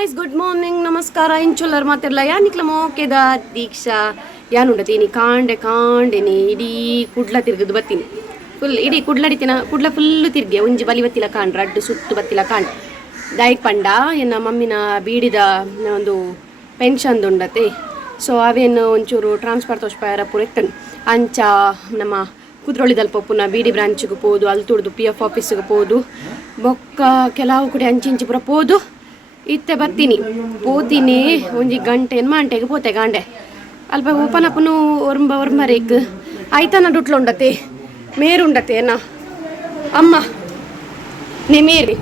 Guys good morning नमस्कार इंचुलर मातेरला यानिक्ला मोकेद दीक्षा यानुंडति नी कांडे कांडेनी ED कुड्ला तिर्गद बत्तिनी full ED कुड्लडितिन कुड्ला full तिर्गे ಒಂಜಿ ಬಲಿ ಬತ್ತಿಲ ಕಾಂಡ್ ರಡ್ಡು ಸುತ್ತು ಬತ್ತಿಲ ಕಾಂಡ್ ದಾಯಿಕ್ ಪಂಡ ಎನ್ನ ಮಮ್ಮಿನ ಬೀಡಿದ ಒಂದು ಪೆನ್ಷನ್ ದುಂಡತೆ ಸೊ ಅವೇನು ಒಂಚೂರು ಟ್ರಾನ್ಸ್ಫರ್ ತೋಸ್ಪಾಯರ ಪುರೆತ್ತನ್ ಅಂಚ ನಮ್ಮ ಕುದ್ರೋಳಿದಲ್ಪ ಪುನಃ ಬಿಡಿ ಬ್ರಾಂಚ್ಗೆ ಪೋದು ಅಲ್ತುಡ್ದು ಪಿ ಎಫ್ ಆಫೀಸ್ಗೆ ಪೋದು ಬೊಕ್ಕ ಕೆಲವು ಕಡೆ ಅಂಚಿಂಚಿ ಪುರ ಪೋದು ಇತ್ತೆ ಬತ್ತೀನಿ ಪೋತೀನಿ ಒಂಜಿ ಗಂಟೆ ಮಂಟೆಗೆ ಪೋತೆ ಗಾಂಡೆ ಅಲ್ಪ ಓಪನಪ್ಪನು ಒರ್ಮರೇಕ್ ಆಯ್ತಾನ ಡುಟ್ಲು ಉಂಡತೆ ಮೇರುಂಡತೆ ಎನ್ನ ಅಮ್ಮ ನೇ ಮೇರಿ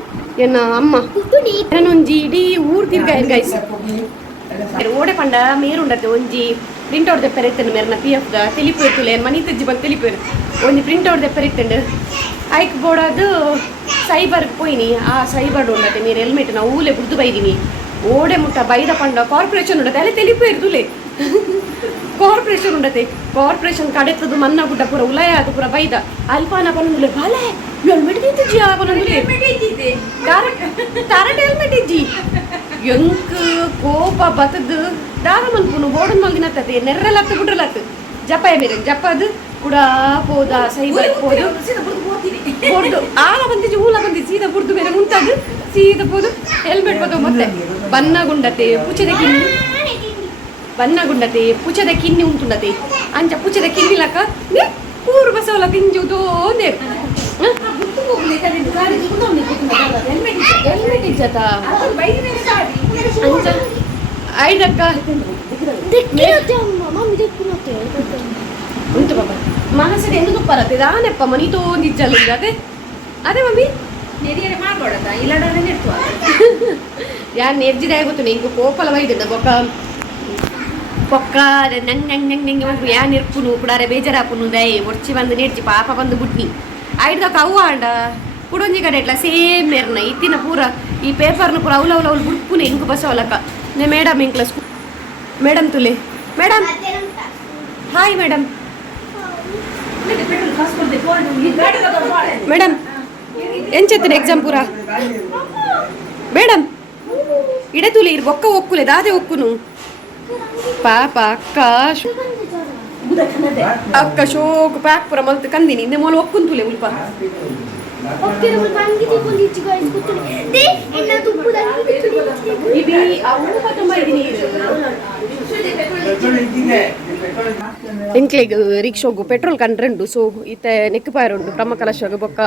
ಎನ್ನ ಅಮ್ಮ ನಾನೊಂಜಿ ಇಡೀ ಊರು ತಿರ್ಗಾಯನ್ ಗೈಸ್ ಓಡೆ ಪಂಡ ಮೇರುಂಡತೆ ಒಂಜಿ ಪ್ರಿಂಟ್ ಔಟ್ ದೆಪ್ಪರೆ ಇತ್ತಂಡು ಮೇರನ ಪಿ ಎಫ್ ದ ತಿಳಿಪೇರ್ತುಲೆ ಮನಿ ತೆಜ್ಜಿ ಬಂದು ತಿಳಿಪೇರು ಒಂಜಿ ಪ್ರಿಂಟ್ ಔಟ್ ದೆಪ್ಪರೆ ಇತ್ತಂಡು ಆಯ್ಕೆ ಬೋಡದು ಸೈಬರ್ಗೆ ಪೋಯ್ನಿ ಆ ಸೈಬರ್ ಉಂಡತೆ మీరు ಹೆಲ್ಮೆಟ್ ನಾ ಊಲೆ ಬುಡ್ದು ಬೈದಿನಿ ಓಡೆ ಮುಟ್ಟ ಬೈದ ಪಂಡ ಕಾರ್ಪೊರೇಷನ್ ಉಂಡತೆ ಅಲ್ಲೇ ತಿಳಿಪೇರ್ದುಲೆ ಕಾರ್ಪೊರೇಷನ್ ಉಂಡತೆ ಕಾರ್ಪೊರೇಷನ್ ಕಡೆತದು ಮನ್ನ ಗುಡ್ಡ ಪೂರ ಉಲಯ ಅದು ಪೂರ ಬೈದ ಅಲ್ಪಾನ ಪನ್ನದುಲೆ ಬಾಲೆ ಹೆಲ್ಮೆಟ್ ತಿಂತಿಜ್ಜಿ ಆ ಪನ್ನದುಲೆ ತಾರಟ ಹೆಲ್ಮೆಟ್ ಇಜ್ಜಿ ಎಂಕ್ ಕೋಪ ಬತದು ದಾರ ಮನ್ಪುನು ಬೋಡನ್ ಮಲ್ದಿನತ್ತತೆ ನೆರ್ರಲತ್ತು ಬಿಡ್ರಲತ್ತು ಜಪ ಮೇರೆ ಜಪದು ಕೂಡ ಪೋದ ಸೈಬರ್ ಪೋದು ಬೋರ್ಡು ಆಲ ಬಂದಿಜ್ಜಿ ಊಲ ಬಂದಿ ಸೀದಾ ಬುಡ್ದು ಮೇಲೆ ಮುಂತಾದು ಸೀದಾ ಪೋದು ಹೆಲ್ಮೆಟ್ ಬತ್ತು ಮತ್ತೆ ಬನ್ನಗುಂಡತೆ ಪುಚದ ಕಿನ್ನಿ ಬನ್ನಗುಂಡತೆ ಪುಚದ ಕಿನ್ನಿ ಉಂಟುಂಡತೆ ಅಂಚ ಪುಚದ ಕಿನ್ನಿಲಕ ಪೂರು ಬಸವಲ ತಿಂಜುದು ನೇರು ಹೆಲ್ಮೆಟ್ ಇಜ್ಜತ ಅಂಚ ಐದಕ್ಕ ಉಂಟು ಬಾಬಾ ಮನಸ್ಸಿಗೆ ಎಂದು ಬರತ್ತೆ ದಾನೆಪ್ಪ ಮನಿ ತೋಂದಿಜ್ಜಲ್ಲ ಅದೇ ಅದೇ ಮಮ್ಮಿ ನೆರಿಯರೆ ಮಾಡ್ಬೋಡತ್ತ ಇಲ್ಲಡನೆ ನೆಡ್ತು ಯಾರು ನೆರ್ಜಿದೆ ಗೊತ್ತು ನಿಂಗೆ ಕೋಪಲ ಬೈದಿದ್ದ ಬೊಕ್ಕ ಪೊಕ್ಕ ನಂಗೆ ನಂಗೆ ನಂಗೆ ನಂಗೆ ಮಾಡ್ರು ಯಾ ನೆರ್ಪುನು ಕುಡಾರೆ ಬೇಜಾರಾಪುನು ದಯ ಒಡ್ಚಿ ಬಂದು ನೆಡ್ಜಿ ಪಾಪ ಬಂದು ಬುಡ್ನಿ ಐದಕ್ಕ ಅವ್ವ ಅಂಡ ಕುಡೊಂಜಿ ಕಡೆ ಇಟ್ಲ ಸೇಮ್ ಮೇರ್ನ ಇತ್ತಿನ ಪೂರ ಈ ಪೇಪರ್ನ ಪೂರ ಅವಲ ಅವಲ ಅವಳು ಬುಡ್ಪುನೆ ಇಂಕು ಬಸ್ ಅವಲಕ್ಕ ನೇ ಮೇಡಮ್ ಇಂಕ್ಲ ಮೇಡಮ್ ತುಲೆ ಮೇಡಮ್ ಹಾಯ್ ಮೇಡಮ್ ಮೇಡಮ್ ಎಂಚೆತ್ತನೆ ಎಕ್ಸಾಮ್ ಪೂರ ಮೇಡಮ್ ಇಡೆ ತುಲೆ ಇರ್ ಬೊಕ್ಕ ಒಕ್ಕುಲೆ ದಾದೆ ಒಕ್ಕುನು ಪಾಪ ಅಕ್ಕ ಶೋಕ್ ಪ್ಯಾಕ್ ಪುರ ಮಲ್ತು ಕಂದಿನಿ ಇಂದೆ ಮೊಲ ಒಕ್ಕುನ್ ತುಲೆ ಉಲ್ಪ ಎಂಕ್ಲೆಗ್ ರಿಕ್ಷೋಗು ಪೆಟ್ರೋಲ್ ಕಂಡ್ರೆಂಡು ಸೊ ಇತ್ತೆ ನೆಕ್ ಪಾಯರುಂಡು ಬ್ರಹ್ಮ ಕಲಶಗ ಬೊಕ್ಕ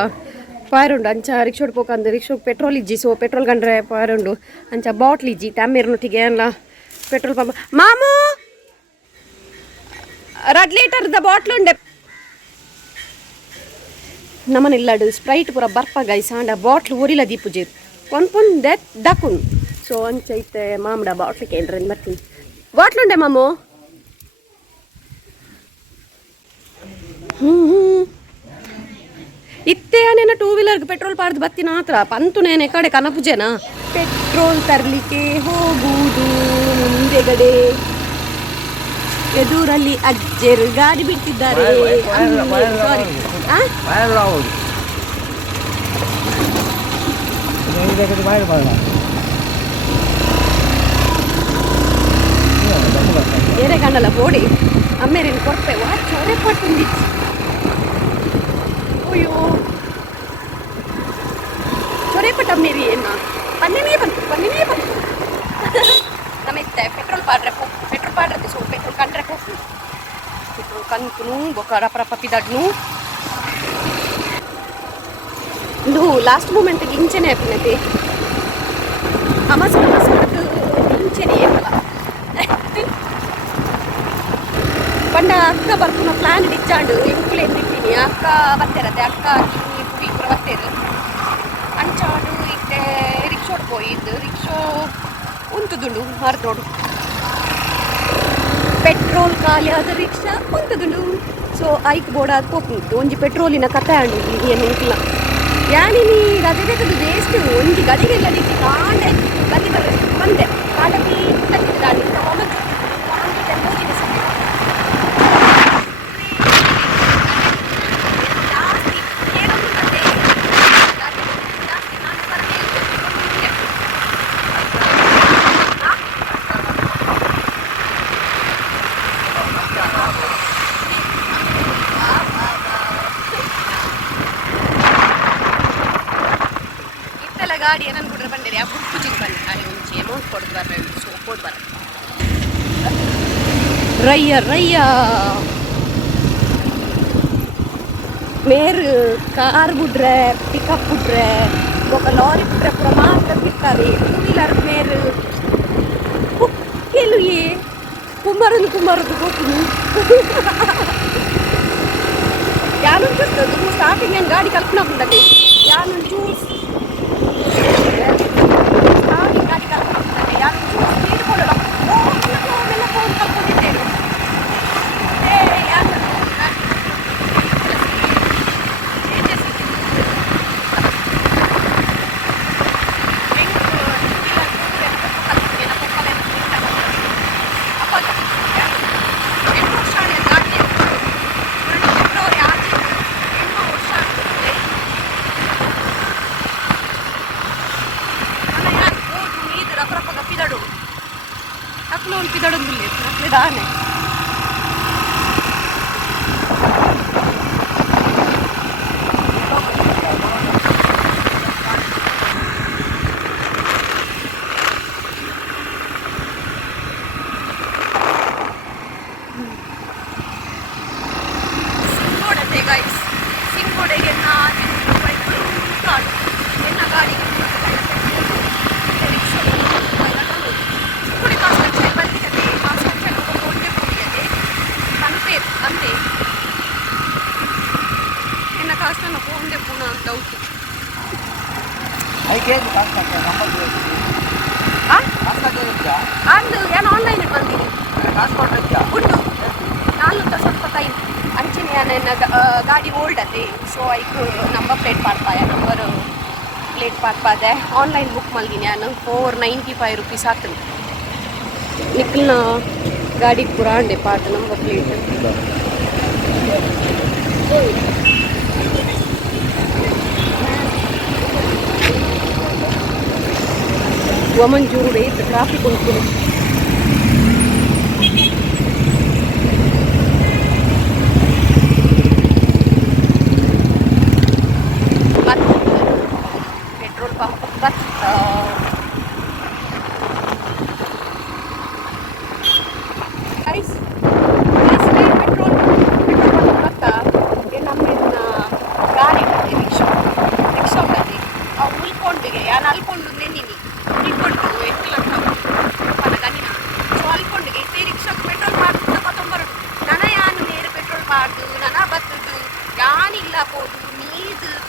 ಪಾಯರುಂಡು ಅಂಚ ರಿಕ್ಷೋಡ್ ಪೋಕ ಅಂದ ರಿಕ್ಷೋಗ್ ಪೆಟ್ರೋಲ್ ಇಜ್ಜಿ ಸೊ ಪೆಟ್ರೋಲ್ ಕಂಡ್ರೆ ಪಾಯರುಂಡು ಅಂಚ ಬಾಟ್ಲ್ ಇಜ್ಜಿ ಟ್ಯಾಮೇರ್ನೊಟ್ಟಿಗೆ ಎಲ್ಲ ಪೆಟ್ರೋಲ್ ಪಂಪ್ ಮಾಮೂ 2 ಲೀಟರ್ದ ಬಾಟ್ಲ್ ಉಂಡೆ ನಮ್ಮನೆಲ್ಲಡು ಸ್ಪ್ರೈಟ್ ಪೂರ ಬರ್ಪ ಗೈಸ್ ಆಂಡ ಬಾಟ್ಲ್ ಊರಿಲ ದೀಪುಜೇರು ಪೊನ್ ದಕ್ಕುನ್ ಸೊ ಅಂಚ ಐತೆ ಮಾಮಡ ಬಾಟ್ಲ್ ಕೇಂದ್ರ ಬರ್ತೀನಿ ಬಾಟ್ಲ್ ಉಂಡೆ ಮಾಮು ಇತ್ತೇನೇನ 2 ವೀಲರ್ಗೆ ಪೆಟ್ರೋಲ್ ಪಾರ್ದು ಬತ್ತಿನ ಹತ್ರ ಪಂತು ನೇನೆ ಕಡೆ ಕನಪುಜೆನಾ ಪೆಟ್ರೋಲ್ ತರಲಿಕ್ಕೆ ಹೋಗುವುದು ಮುಂದೆಗಡೆ ಎದುರಲ್ಲಿ ಅಜ್ಜರು ಗಾಡಿ ಬಿಡ್ತಿದ್ದಾರೆ ಸಾರಿ ಬೇರೆ ಕಾಣಲ್ಲ ಬೋಡಿ ಅಮ್ಮೇರೇನು ಕೊಡ್ಪೆ ಚೋರೆ ಪಟ್ಟುಂದಿ ಅಯ್ಯೋ ಚೊರೆ ಪಟ್ಟ ಅಮ್ಮೇರಿ ಏನ ಪನ್ನಿನೇ ಬಂತು ನಮಗೆ ಪೆಟ್ರೋಲ್ ಪಾಡ್ರೆ ಸೊ ಪೆಟ್ರೋಲ್ ಕಂಡ್ರೆ ಹೋಗ್ತು ಪೆಟ್ರೋಲ್ ಕನ್ಕುನು ಬೊಕ್ಕ ರಪ್ಪ ಪಿದಾಡ್ನು ಇದು ಲಾಸ್ಟ್ ಮೂಮೆಂಟ್ಗೆ ಇಂಚೆನೆ ಹಾಪಿನೈತೆ ಅಮಾಸಕ್ಕೆ ಇಂಚೆನೆ ಏಕಲ್ಲ ಪಂಡ ಅಕ್ಕ ಬರ್ಪುನ ಪ್ಲಾನ್ ಇಚ್ಚಾಂಡು ಎಂಕುಲೆ ಎಂದಿದ್ದೀನಿ ಅಕ್ಕ ಬರ್ತೇರತ್ತೆ ಅಕ್ಕ ಕಿನ್ನಿ ಪುಡಿ ಪೂರ ಬರ್ತೇರು ಅಂಚಾಡು ಇತ್ತೆ ರಿಕ್ಷೋಡ್ ಪೋಯಿದ್ದು ರಿಕ್ಷೋ ಉಂತುದುಂಡು ಮಾರ್ದೋಡು ಪೆಟ್ರೋಲ್ ಖಾಲಿ ಆದ ರಿಕ್ಷಾ ಉಂತುದುಂಡು ಸೊ ಐಕ್ ಬೋರ್ಡ್ ಆದ ಹೋಗ್ತುಂಟು ಒಂಜಿ ಪೆಟ್ರೋಲಿನ ಕತೆ ಆಂಡಿದ್ವಿ ಏನು ನಿಂತಿಲ್ಲ ಯಾನಿನಿ ರಜೆ ಬೇಕದು ವೇಸ್ಟ್ ಒಂಜಿ ಗಡಿಗೆಲ್ಲ ನಿಂತು ಕಾಂಡೆ ಗದಿ ಬರ್ರೆ ಬಂದೆ ಕಾಲಕ್ಕೆ ತಟ್ಟಿದ್ದಾಡಿ ಕೊಡೋದು ಬರಬೇಕು ಸೊ ಹೋದ್ ಬರ ರಯ್ಯ ರಯ್ಯ ಮೇರು ಕಾರ್ ಬಿಡ್ರೆ ಪಿಕಪ್ ಬಿಡ್ರೆ ఒక లారీ ಬಿಟ್ರೆ ಪುರ ಮಾತ್ರ ಬಿಡ್ತಾರೆ ಟೂ ವೀಲರ್ ಮೇರು ಕೇಳು ಏ ಕುಮಾರದು ಹೋಗ್ತೀನಿ ಯಾನು చూస్తుంది నువ్వు స్టార్టింగ్ నేను గాడి కలుపునప్పుడు యాను చూసి స్టార్టింగ్ గాడి కలుపునప్పుడు యాను చూసి తీరుకోవడం మెల్ల ఫోన్ కలుపుకుంటాను యాను daane ಸಿಂಗೋಡೆ ಗೈಸ್ ಸಿಂಗೋಡೆಗೆ ನಾನು ಎನ್ನ ಗಾಡಿ అంతే నిన్న కాస్త నా ఫోన్ తెప్పున డౌట్ ಅಂದು ಏನು ಆನ್ಲೈನ್ ಬಂದಿನಿ ಉಂಟು ನಾನು ಸ್ವಲ್ಪ ಟೈಮ್ ಅಂಚನೆ ನನ್ನ ಗಾಡಿ ಓಲ್ಡ್ ಅದೇ ಸೊ ಐಕ್ ನಂಬರ್ ಪ್ಲೇಟ್ ಪಾಡ್ಪಾಯ ನಂಬರ್ ಪ್ಲೇಟ್ ಪಾಡ್ಪಾದೆ ಆನ್ಲೈನ್ ಬುಕ್ ಮಲ್ದಿನಿ ನಾನು ₹495 ರೂಪೀಸ್ ಆಗ್ತದೆ ನಿಖಲ್ನ गाड़ी पुराने पार्ट नंबर प्लेट वमन जूरुडे ट्राफिक उंटु पेट्रोल पंप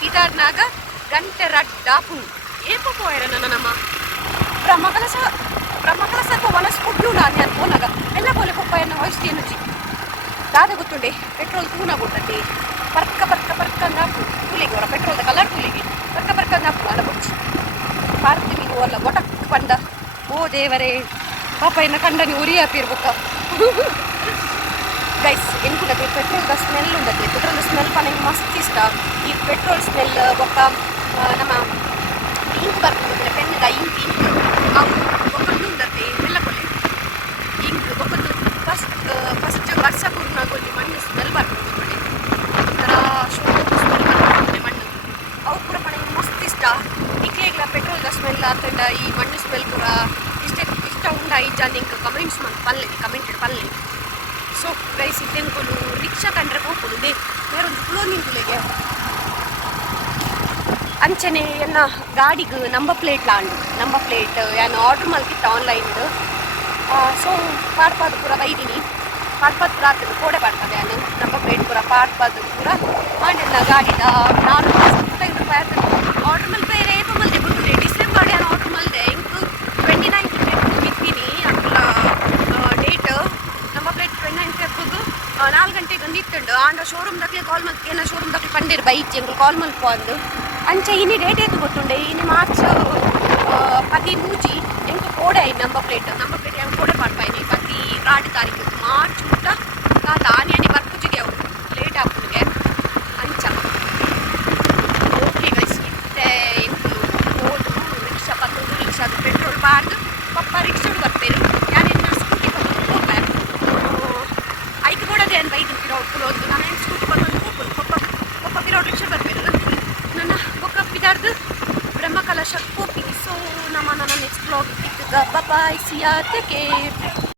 ಬಿದಾರ್ನಾಗ ಗಂಟೆ ರಡ್ಡಾಪು ಏಕೋ ಪೋಯರ ನನ್ನಮ್ಮ ಬ್ರಹ್ಮಕಲಸ ವನಸ್ಕೊಟ್ಟು ನಾನು ಅನ್ಕೋನಾಗ ಎಲ್ಲ ಬೋಲೆ ಪಪ್ಪಾಯನ್ನ ವಯಸ್ಸು ಎನುಜಿ ದಾದ ಗೊತ್ತುಂಡೆ ಪೆಟ್ರೋಲ್ ತೂನ ಕೊಟ್ಟೆ ಪರ್ಕ ಅಂದಾಪು ಕೂಲಿಗೆ ಅವರ ಪೆಟ್ರೋಲ್ದ ಕಲರ್ ಕೂಲಿಗೆ ಪರ್ಕ ಅಂದಾಪು ಅಲ್ಲ ಬುಚ್ಚಿ ಪಾರ್ತಿ ಮೀನು ಅಲ್ಲ ಒಟಕ್ ಪಂಡ ಓ ದೇವರೇ ಪಾಪ ಇನ್ನ ಕಂಡ ನೀವು ಉರಿ ಹಾಪಿರ್ಬೇಕ ಗೈಸ್ ಎಂಕುಂಡತೆ ಪೆಟ್ರೋಲ್ದ ಸ್ಮೆಲ್ ಉಂಡತೆ ಪೆಟ್ರೋಲ್ದ ಸ್ಮೆಲ್ ನನಗೆ ಮಸ್ತ್ ಇಷ್ಟ ಈ ಪೆಟ್ರೋಲ್ ಸ್ಮೆಲ್ ಒಕ್ಕ ನಮ್ಮ ಇಂಕ್ ಬರ್ತದೆ ಪೆನ್ನಿದ ಇಂಕ್ ಅವು ಒಕ್ಕಂಡು ಉಂಡತೆ ಎಲ್ಲ ಕೊಲೆ ಇಂಕ್ ಒಕ್ಕಂದು ಫಸ್ಟ್ ವರ್ಷ ಪೂರ್ಣಗೊಳ್ಳಿ ಮಣ್ಣು ಸ್ಮೆಲ್ ಬರ್ತದೆ ಕೊಲೆ ಒಂಥರ ಶೋಕು ಸ್ಮೆಲ್ ಬರ್ತದೆ ಮಣ್ಣು ಅವು ಪೂರ ನನಗೆ ಮಸ್ತ್ ಇಷ್ಟ ಇಕ್ಲೇಗ್ಲ ಪೆಟ್ರೋಲ್ದ ಸ್ಮೆಲ್ ಆತಂಡ ಈ ಮಣ್ಣು ಸ್ಮೆಲ್ ಪೂರ ಇಷ್ಟ ಉಂಡ ಈ ಜನ ಇಂಕ್ ಕಮೆಂಟ್ಸ್ ಕಮೆಂಟೆಡ್ ಪಲ್ಲೆ ಸೊ ಗೈಸ್ ಇದ್ದೆಂಕೊಲು ರಿಕ್ಷಾ ಕಂಡ್ರೆ ಹೋಗ್ಬೋದು ಬೇರೊಂದು ಫ್ಲೋ ನಿಂತುಲೆಗೆ ಅಂಚನೆ ಎನ್ನ ಗಾಡಿಗೆ ನಂಬರ್ ಪ್ಲೇಟ್ ಲಾಂಡು ನಂಬರ್ ಪ್ಲೇಟ್ ಏನು ಆರ್ಡ್ರ್ ಮಲ್ಕಿತ್ತು ಆನ್ಲೈನ್ದು ಸೊ ಪಾಡ್ಪಾದು ಪೂರ ಬೈದಿನಿ ಪಾಡ್ಪಾದು ಪೂರ ಆಗ್ತದೆ ಕೋಡೆ ಪಾಡ್ಪದೆ ನಾನು ನಂಬರ್ ಪ್ಲೇಟ್ ಪೂರ ಪಾಡ್ಪಾದು ಪೂರ ಮಾಡಿಲ್ಲ ಗಾಡಿದ ₹475 ಆಗ್ತದೆ ಆರ್ಡ್ರ್ ಮಲ್ಪೆ ರೇಪ ಮಲ್ದೆ ಬಿಡ್ತದೆ ಡಿಸೆಂಬರ್ ಏನು ಆರ್ಡ್ರ್ ಮಲ್ದೆ ಇಂಕು 29 ಬಿತ್ತೀನಿ ಅಲ್ಲ ಡೇಟ್ ನಂಬರ್ ಪ್ಲೇಟ್ 29 ಹಾಕೋದು 4 ಗಂಟೆಗೆ ಅಂದಿತ್ತುಂಡು ಆಂಡ ಶೋರೂಮ್ ದಾಖಲೆ ಕಾಲ್ ಮಲ್ಕೆ ಏನೋ ಶೋರೂಮ್ ದಾಖಲೆ ಪಂಡಿರು ಬೈಚಿ ಎಂಗಳು ಕಾಲ್ ಮಲ್ಪ ಅಂದು ಅಂಚೆ ಇನಿ ಡೇಟ್ ಏತು ಗೊತ್ತುಂಡೆ ಇನಿ ಮಾರ್ಚ್ 13 ಎಂಕು ಕೋಡೆ ನಂಬರ್ ಪ್ಲೇಟ್ ಹೆಂಗೆ ಕೋಡೆ ಪಾಡ್ಪಾಯಿನಿ 16 ತಾರೀಕು ಮಾರ್ಚ್ ಊಟ ಕಾದ ಆನೆ ಬರ್ಪುಜಿಗೆ ಅವು ಲೇಟ್ ಆಗ್ತದೆ ಅಂಚ ಓಕೆ ಗೈಸ್ ಇತ್ತೆ ಎಂಕು ಹೋದು ರಿಕ್ಷಾ ಪತ್ತೊಂದು ರಿಕ್ಷಾದು ಪೆಟ್ರೋಲ್ ಬಾರ್ದು ಪಪ್ಪ ರಿಕ್ಷಾಡು ಬರ್ಪೇರು ಯಾನೇನು ಸ್ಕೂಟಿ ಪತ್ತೊಂದು ಹೋಗ್ಬಾರು ಐದು ಕೊಡೋದೇ ಅನ್ ಬೈದು ಪಿರೋಡ್ ಕುಲೋದು ನಾನು ಸ್ಕೂಟಿ ಪತ್ತೊಂದು ಹೋಗ್ಬೋದು ಪಪ್ಪ ಪಿರೋಡ್ ರಿಕ್ಷಾ ಬರ್ಪೇರು ನನ್ನ ಬೊಕ್ಕ ಪಿದಾರ್ದು ನಮ್ಮ ಕಲಶ ಕೋಪಿ. ಸೊ ನಮ್ಮ ನೆಕ್ಸ್ಟ್ ಬ್ಲಾಗ್. ಬಾಯ್, ಸಿಯಾ, ಟೇಕ್ ಕೇರ್.